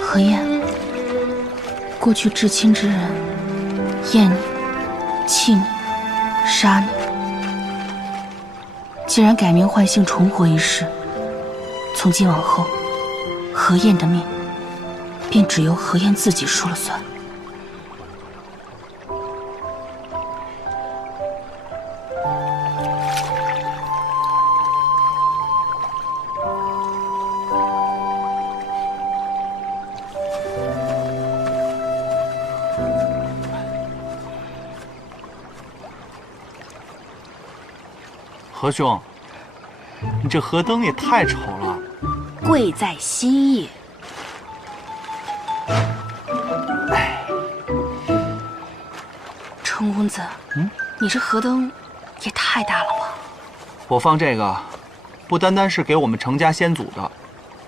何晏，过去至亲之人厌你、弃你、杀你，既然改名换姓重活一世，从今往后，何晏的命便只由何晏自己说了算。何兄，你这河灯也太丑了。贵在心意。哎，程公子，你这河灯也太大了吧？我放这个，不单单是给我们程家先祖的，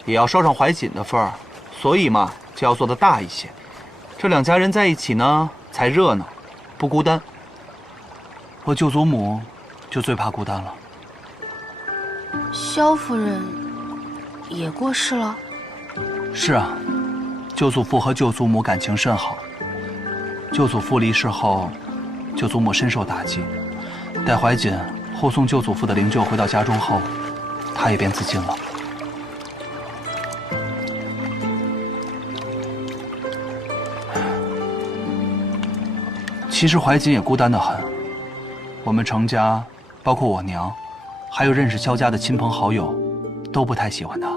也要捎上怀瑾的份儿，所以嘛，就要做得大一些。这两家人在一起呢，才热闹，不孤单。我舅祖母就最怕孤单了。萧夫人也过世了。是啊，舅祖父和舅祖母感情甚好。舅祖父离世后，舅祖母深受打击。待怀瑾护送舅祖父的灵柩回到家中后，他也便自尽了。其实怀瑾也孤单得很。我们程家，包括我娘，还有认识萧家的亲朋好友，都不太喜欢他。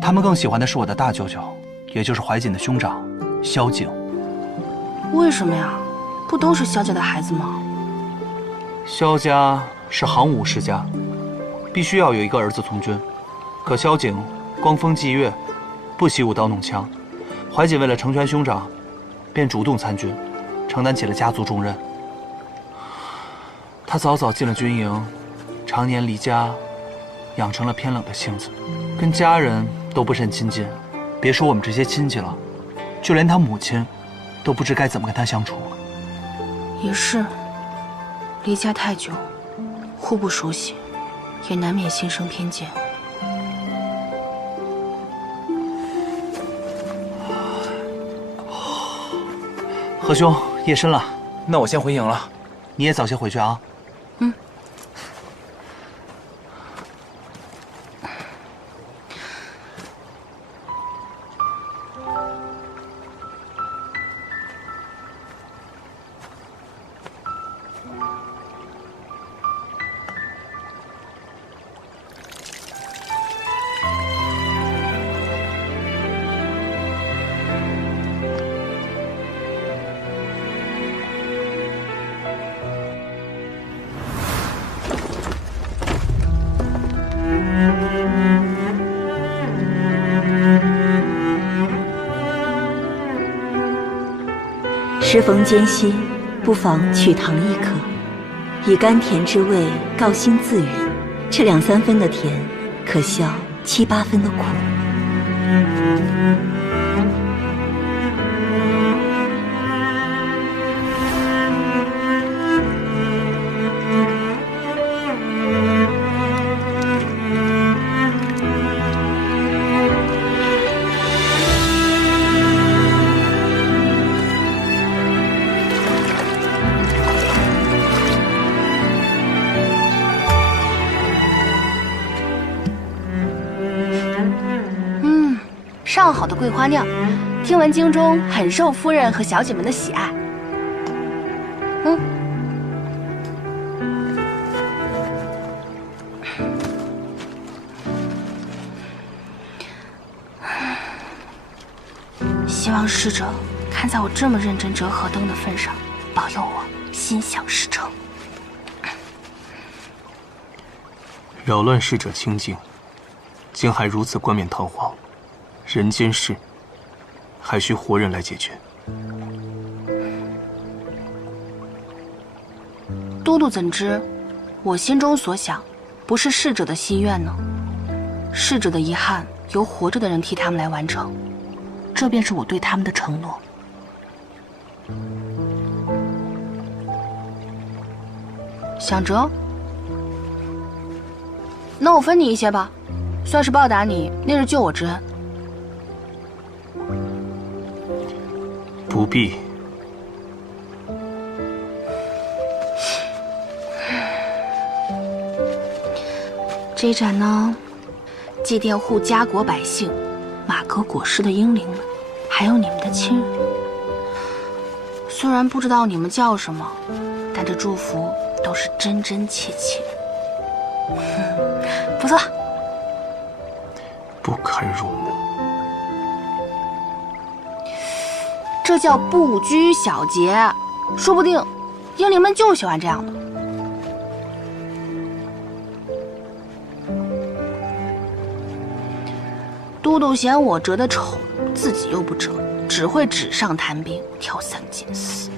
他们更喜欢的是我的大舅舅，也就是怀瑾的兄长萧景。为什么呀？不都是萧家的孩子吗？萧家是行武世家，必须要有一个儿子从军。可萧景光风霁月，不习舞刀弄枪。怀瑾为了成全兄长，便主动参军，承担起了家族重任。他早早进了军营，常年离家，养成了偏冷的性子，跟家人都不甚亲近。别说我们这些亲戚了，就连他母亲，都不知该怎么跟他相处。也是，离家太久，互不熟悉，也难免心生偏见。何兄，夜深了，那我先回营了。你也早些回去啊。时逢间隙，不妨取糖一颗，以甘甜之味告心自语。这2、3分的甜，可消7、8分的苦。上好的桂花酿，听闻京中很受夫人和小姐们的喜爱。希望逝者看在我这么认真折河灯的份上，保佑我心想事成。扰乱逝者清静，竟还如此冠冕堂皇。人间事，还需活人来解决。都督怎知，我心中所想，不是逝者的心愿呢？逝者的遗憾，由活着的人替他们来完成，这便是我对他们的承诺。想折？那我分你一些吧，算是报答你那日救我之恩。不必。这一盏呢，祭奠护家国百姓、马革裹尸的英灵们，还有你们的亲人。虽然不知道你们叫什么，但这祝福都是真真切切。不错，不堪入目。这叫不拘小节，说不定英灵们就喜欢这样的。都督嫌我折得丑，自己又不折，只会纸上谈兵，挑三拣四。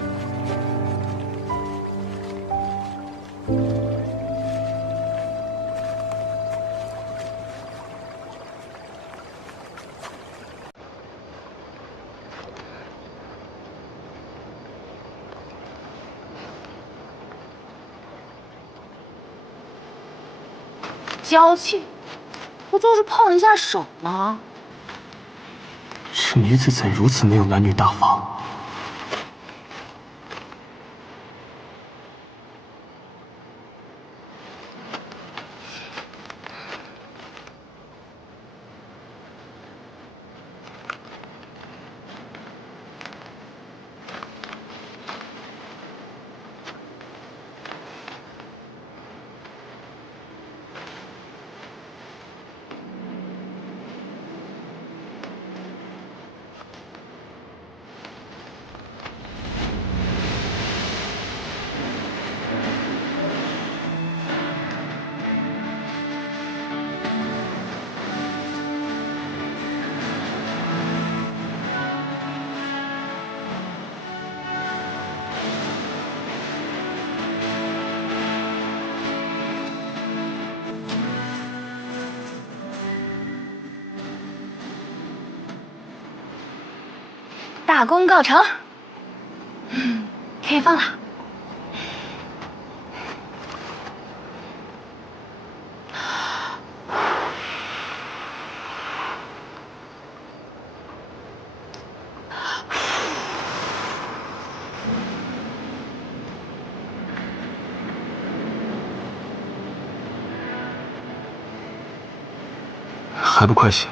娇气，不就是碰一下手吗？这女子怎如此没有男女大法？大功告成，可以放了。还不快些！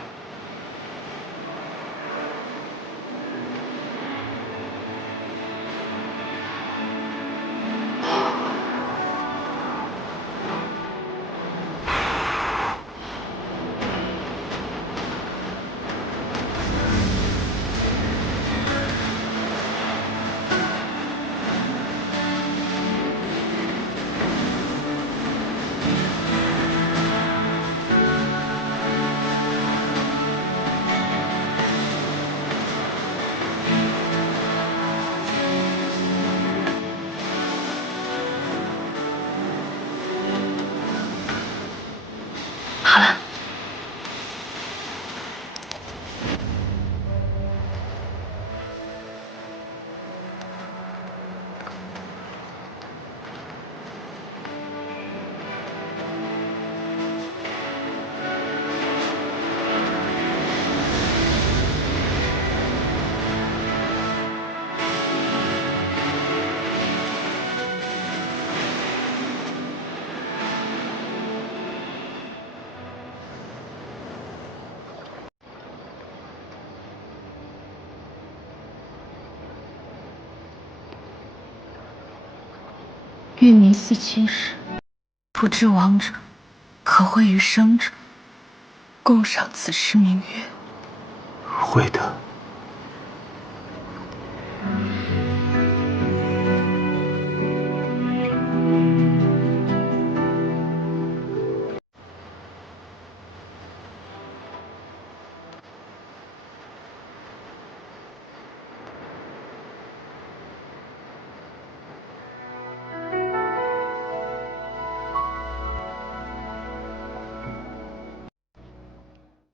好了。欲民似亲时，不知亡者何会于生者？共赏此时明月。会的。